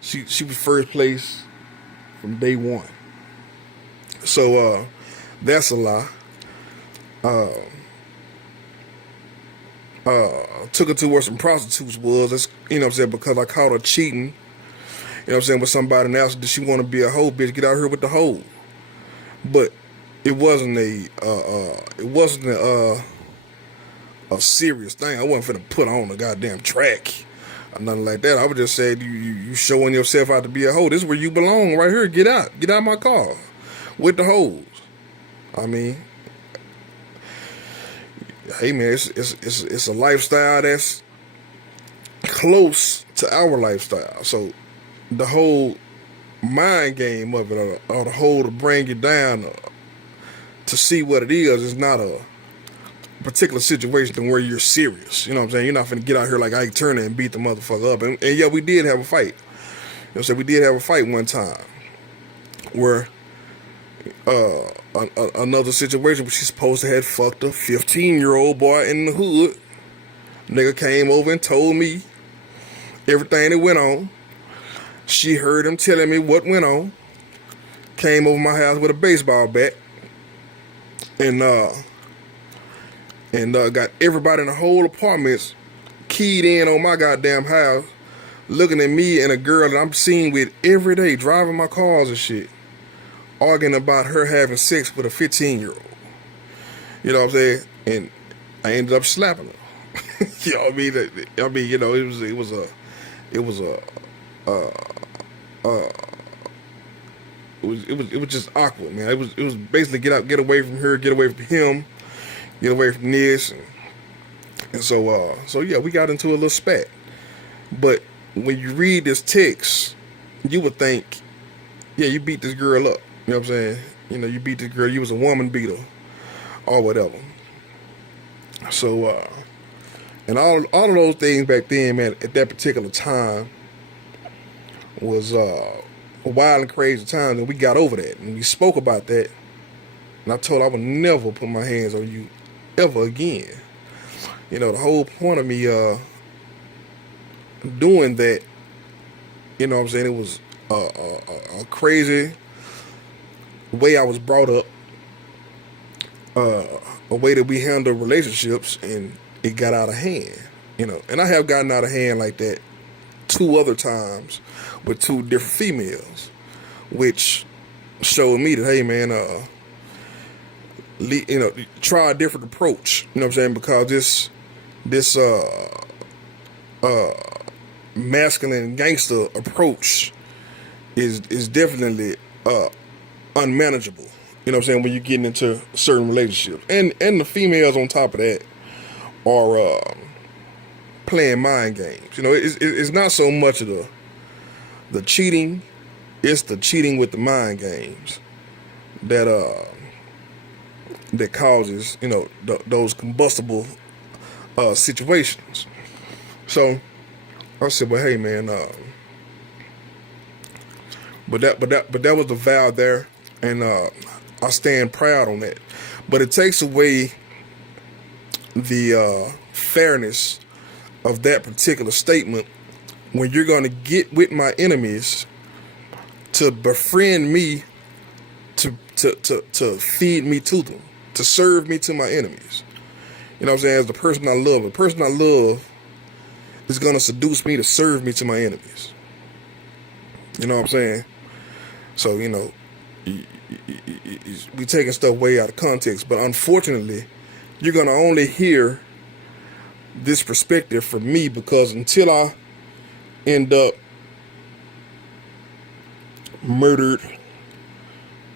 She was first place from day one. So that's a lie. Took her to where some prostitutes was. That's, you know what I'm saying, because I caught her cheating. You know what I'm saying, with somebody else. Did she want to be a hoe, bitch? Get out here with the hoe. But it wasn't a serious thing. I wasn't finna put on a goddamn track or nothing like that. I would just say you showing yourself out to be a hoe. This is where you belong, right here. Get out of my car with the hoes. I mean, hey man, it's a lifestyle that's close to our lifestyle. So the whole mind game of it, or the whole to bring you down, to see what it is not a particular situation where you're serious. You know what I'm saying? You're not finna get out here like Ike Turner and beat the motherfucker up. And yeah, we did have a fight. You know what I'm saying? We did have a fight one time where another situation where she's supposed to have fucked a 15-year-old boy in the hood. Nigga came over and told me everything that went on. She heard him telling me what went on. Came over my house with a baseball bat and got everybody in the whole apartments keyed in on my goddamn house, looking at me and a girl that I'm seeing with every day, driving my cars and shit, arguing about her having sex with a 15-year-old. You know what I'm saying? And I ended up slapping her. You know what I mean? You know, it was just awkward, man. It was basically get away from her, get away from him, get away from this, and so yeah, we got into a little spat. But when you read this text, you would think, yeah, you beat this girl up. You know what I'm saying? You know, you beat this girl. You was a woman beater, or whatever. So, and all of those things back then, man, at that particular time, was wild and crazy times, and we got over that, and we spoke about that. And I told her I would never put my hands on you ever again. You know, the whole point of me doing that, you know what I'm saying, it was a crazy way I was brought up, a way that we handle relationships, and it got out of hand. You know, and I have gotten out of hand like that 2 other times with 2 different females, which showed me that, hey man, you know, try a different approach. You know what I'm saying? Because this masculine gangster approach is definitely unmanageable. You know what I'm saying? When you're getting into certain relationships, and the females on top of that are playing mind games. You know, it's not so much of the cheating, it's the cheating with the mind games that causes, you know, those combustible situations. So I said, well, hey man, but that was the vow there, and I stand proud on that. But it takes away the fairness of that particular statement when you're going to get with my enemies to befriend me, to feed me to them, to serve me to my enemies. You know what I'm saying? As the person I love is going to seduce me to serve me to my enemies. You know what I'm saying? So, you know, we taking stuff way out of context, but unfortunately, you're going to only hear this perspective from me, because until I end up murdered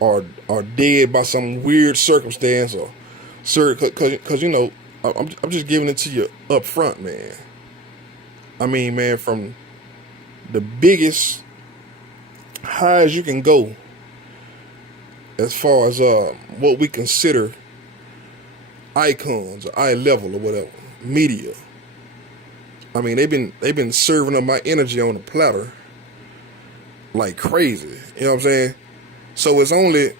or dead by some weird circumstance, or because you know, I'm just giving it to you up front, man. I mean, man, from the biggest highs you can go as far as what we consider icons or eye level or whatever, media. I mean, they've been serving up my energy on a platter like crazy. You know what I'm saying? So it's only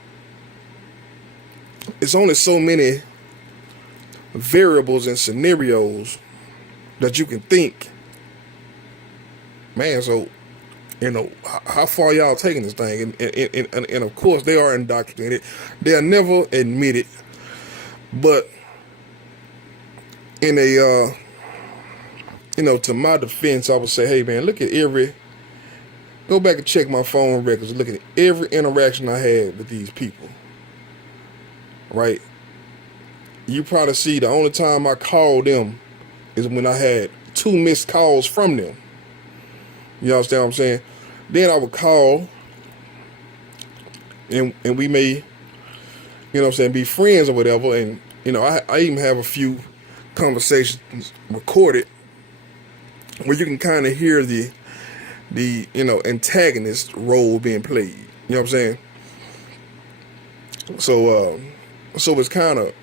so many variables and scenarios that you can think. Man, so How far y'all taking this thing? And of course, they are indoctrinated. They'll never admit it. But in a, to my defense, I would say, hey, man, go back and check my phone records. Look at every interaction I had with these people. Right? You probably see the only time I called them is when I had 2 missed calls from them. You understand what I'm saying? Then I would call and we may, be friends or whatever. And, I even have a few conversations recorded where you can kind of hear the antagonist role being played. You know what I'm saying? So it's kind of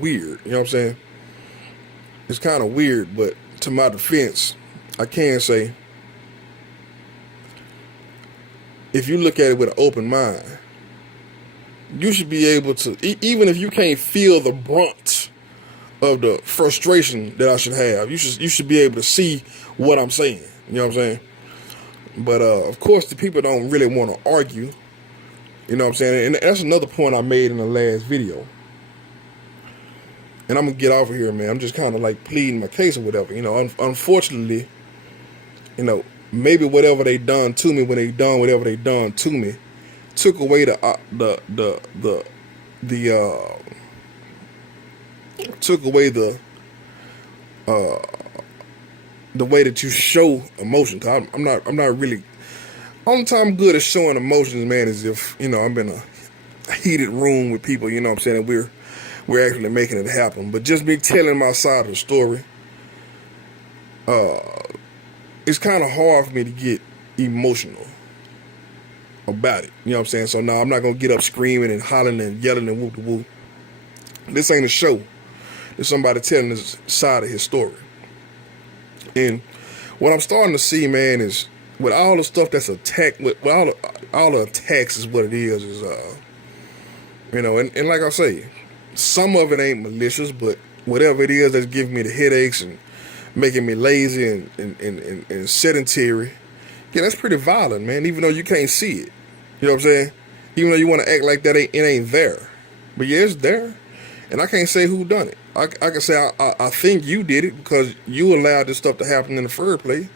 weird. You know what I'm saying? It's kind of weird, but to my defense, I can say, if you look at it with an open mind, you should be able to, even if you can't feel the brunt of the frustration that I should have, you should be able to see what I'm saying. You know what I'm saying? But of course, the people don't really want to argue. You know what I'm saying? And that's another point I made in the last video. And I'm going to get off of here, man. I'm just kind of like pleading my case or whatever. Unfortunately, maybe whatever they done to me when they done whatever they done to me took away the way that you show emotion. Cause I'm not really. Only time I'm good at showing emotions, man, is if I'm in a heated room with people. You know what I'm saying? And we're actually making it happen. But just me telling my side of the story, it's kind of hard for me to get emotional about it. You know what I'm saying? So now I'm not going to get up screaming and hollering and yelling and whoop-de-whoop. This ain't a show. It's somebody telling his side of his story. And what I'm starting to see, man, is with all the stuff that's attacked, with all the attacks is what it is and like I say, some of it ain't malicious, but whatever it is that's giving me the headaches and making me lazy and sedentary, yeah, that's pretty violent, man, even though you can't see it. You know what I'm saying? Even though you want to act like that it ain't there. But yeah, it's there. And I can't say who done it. I can say I think you did it because you allowed this stuff to happen in the first place.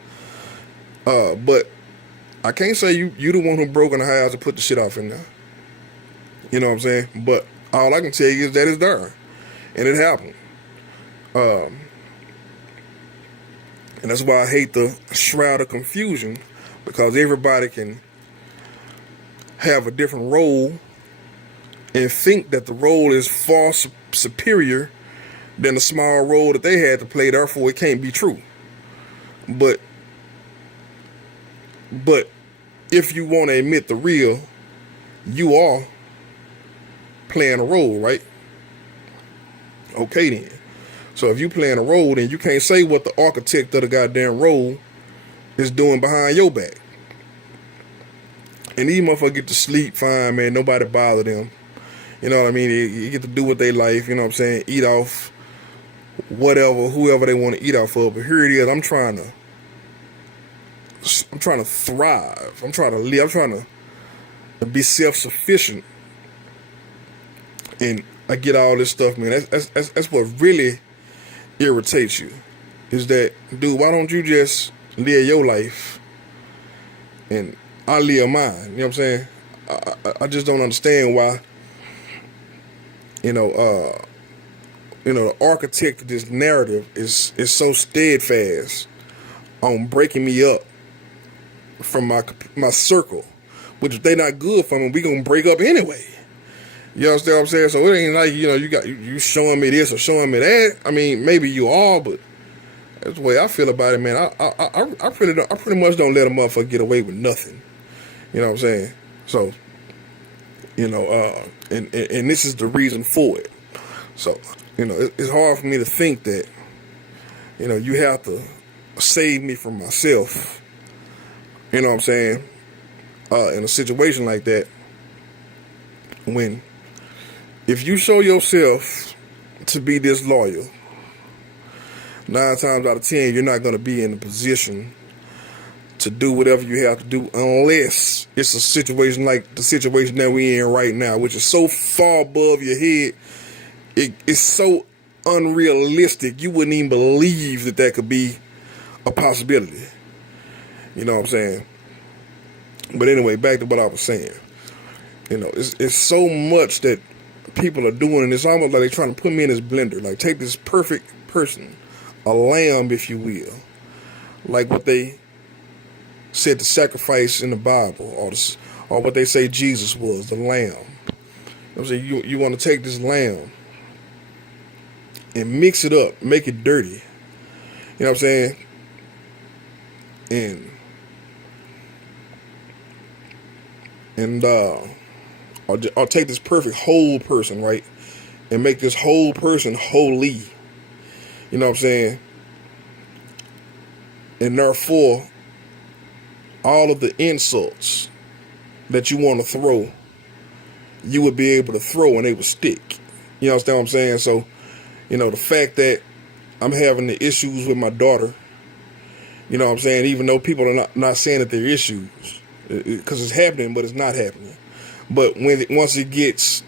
But I can't say you the one who broke in the house and put the shit off in there. You know what I'm saying? But all I can tell you is that it's there. And it happened. And that's why I hate the shroud of confusion, because everybody can have a different role and think that the role is far superior than the small role that they had to play, therefore it can't be true. But if you want to admit the real, you are playing a role, right? Okay then. So if you playing a role, then you can't say what the architect of the goddamn role is doing behind your back. And these motherfuckers get to sleep fine, man. Nobody bother them. You know what I mean? You get to do what they like, you know what I'm saying? Eat off whatever, whoever they want to eat off of. But here it is, I'm trying to thrive. I'm trying to live. I'm trying to be self-sufficient. And I get all this stuff, man. That's what really irritates you. Is that, dude, why don't you just live your life and I live mine? You know what I'm saying? I just don't understand why, the architect of this narrative is so steadfast on breaking me up from my circle, which if they not good for me, we gonna break up anyway. You understand what I'm saying? So it ain't like, you showing me this or showing me that. I mean, maybe you are, but that's the way I feel about it, man. I pretty much don't let a motherfucker get away with nothing. You know what I'm saying? So, and this is the reason for it. So, it's hard for me to think that, you have to save me from myself. You know what I'm saying? In a situation like that, when if you show yourself to be disloyal, 9 times out of 10, you're not going to be in a position to do whatever you have to do, unless it's a situation like the situation that we're in right now, which is so far above your head. It's so unrealistic. You wouldn't even believe that could be a possibility. You know what I'm saying? But anyway, back to what I was saying. You know, it's so much that people are doing, and it's almost like they're trying to put me in this blender. Like, take this perfect person, a lamb, if you will, like what they said to sacrifice in the Bible, or what they say Jesus was, the lamb. You know what I'm saying? You want to take this lamb and mix it up, make it dirty. You know what I'm saying? And I'll take this perfect whole person, right, and make this whole person holy. You know what I'm saying? And therefore, all of the insults that you want to throw, you would be able to throw and they would stick. You understand what I'm saying? So, you know, the fact that I'm having the issues with my daughter, you know what I'm saying, even though people are not saying that they're issues, because it's happening, but it's not happening. But once it gets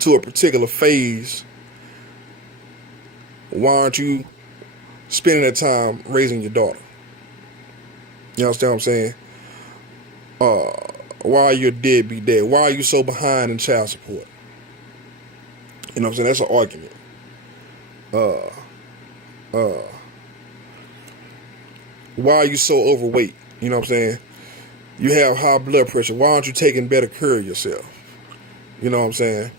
to a particular phase, why aren't you spending that time raising your daughter? You understand what I'm saying? Why are you a deadbeat dad? Why are you so behind in child support? You know what I'm saying? That's an argument. Why are you so overweight? You know what I'm saying? You have high blood pressure. Why aren't you taking better care of yourself? You know what I'm saying?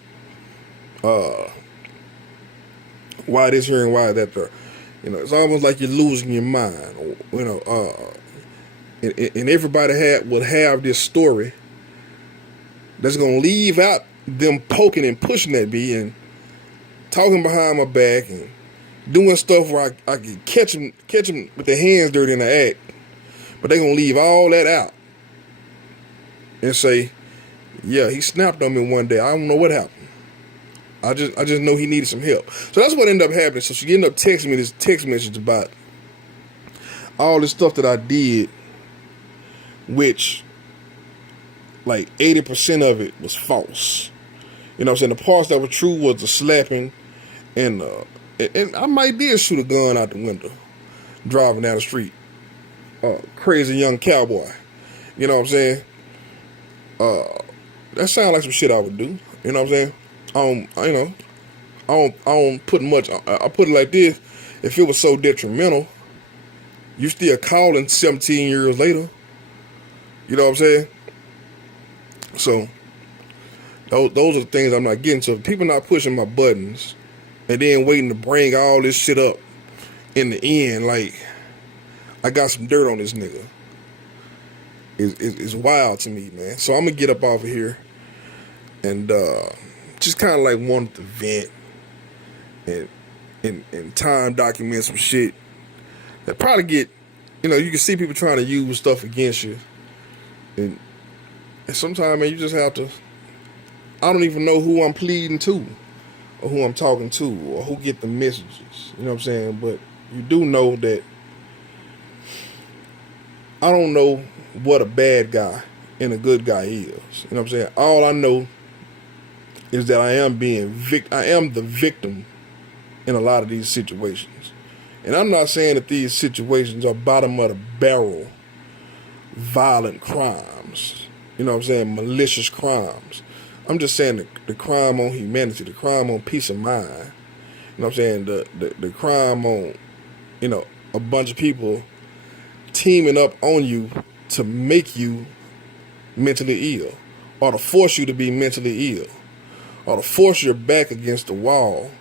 Why this here and why that there? You know, it's almost like you're losing your mind. You know, and everybody would have this story that's gonna leave out them poking and pushing at me and talking behind my back and doing stuff where I can catch them with their hands dirty in the act, but they gonna leave all that out and say, yeah, he snapped on me one day. I don't know what happened. I just know he needed some help. So that's what ended up happening. So she ended up texting me this text message about all this stuff that I did, which like 80% of it was false. You know what I'm saying? The parts that were true was the slapping and I might did shoot a gun out the window driving down the street. Crazy young cowboy. You know what I'm saying? That sounds like some shit I would do. You know what I'm saying? I don't put much. I put it like this: if it was so detrimental, you still calling 17 years later. You know what I'm saying? So those are the things I'm not getting. So if people not pushing my buttons and then waiting to bring all this shit up in the end, like I got some dirt on this nigga. It's wild to me, man. So I'm gonna get up off of here and just kind of like wanted to vent and time document some shit that probably get, you know, you can see people trying to use stuff against you, and sometimes, man, you just have to. I don't even know who I'm pleading to, or who I'm talking to, or who get the messages. You know what I'm saying? But you do know that I don't know what a bad guy and a good guy is. You know what I'm saying? All I know is that I am the victim in a lot of these situations. And I'm not saying that these situations are bottom of the barrel violent crimes. You know what I'm saying? Malicious crimes. I'm just saying the crime on humanity, the crime on peace of mind. You know what I'm saying? The crime on, you know, a bunch of people teaming up on you to make you mentally ill, or to force you to be mentally ill, or to force your back against the wall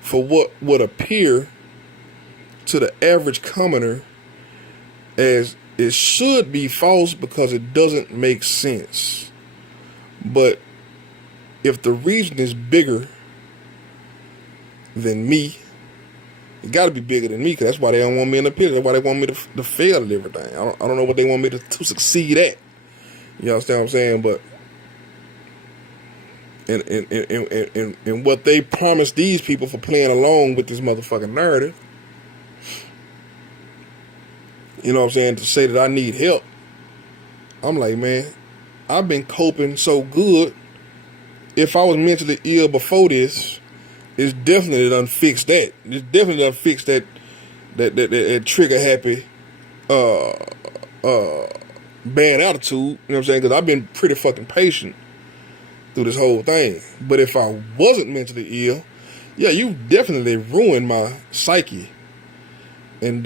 for what would appear to the average commoner as it should be false because it doesn't make sense. But if the reason is bigger than me, it got to be bigger than me, because that's why they don't want me in the picture. That's why they want me to fail at everything. I don't know what they want me to succeed at. You understand what I'm saying? But and what they promised these people for playing along with this motherfucking narrative you know what I'm saying, to say that I need help. I'm like, man, I've been coping so good. If I was mentally ill before this, it's definitely done fixed that. It's definitely done fixed that trigger happy bad attitude. You know what I'm saying? Because I've been pretty fucking patient through this whole thing. But if I wasn't mentally ill, yeah, you definitely ruined my psyche. And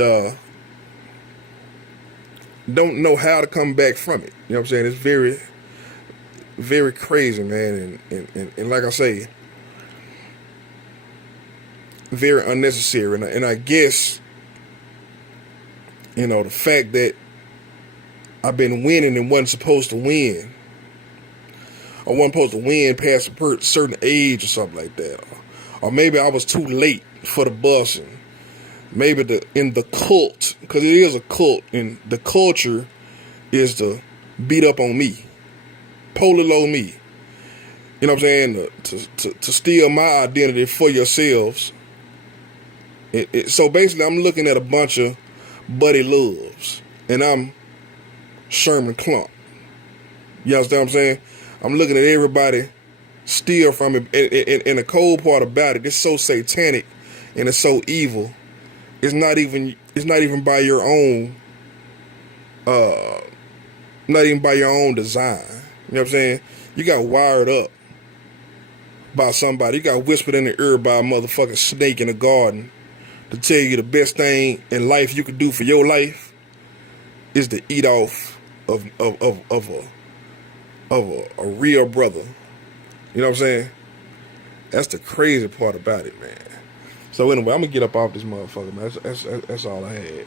don't know how to come back from it. You know what I'm saying? It's very, very crazy, man. And like I say, very unnecessary. And I guess, you know, the fact that I've been winning and wasn't supposed to win, or wasn't supposed to win past a certain age or something like that. Or maybe I was too late for the bus, and maybe in the cult, because it is a cult, and the culture is to beat up on me, pololo me. You know what I'm saying? To steal my identity for yourselves. So basically, I'm looking at a bunch of Buddy Loves, and I'm Sherman Klump. You understand what I'm saying? I'm looking at everybody steal from it, and the cold part about it, it's so satanic and it's so evil. It's not even by your own, not even by your own design. You know what I'm saying? You got wired up by somebody. You got whispered in the ear by a motherfucking snake in the garden to tell you the best thing in life you could do for your life is to eat off of a real brother. You know what I'm saying? That's the crazy part about it, man. So anyway, I'm gonna get up off this motherfucker, man. That's all I had.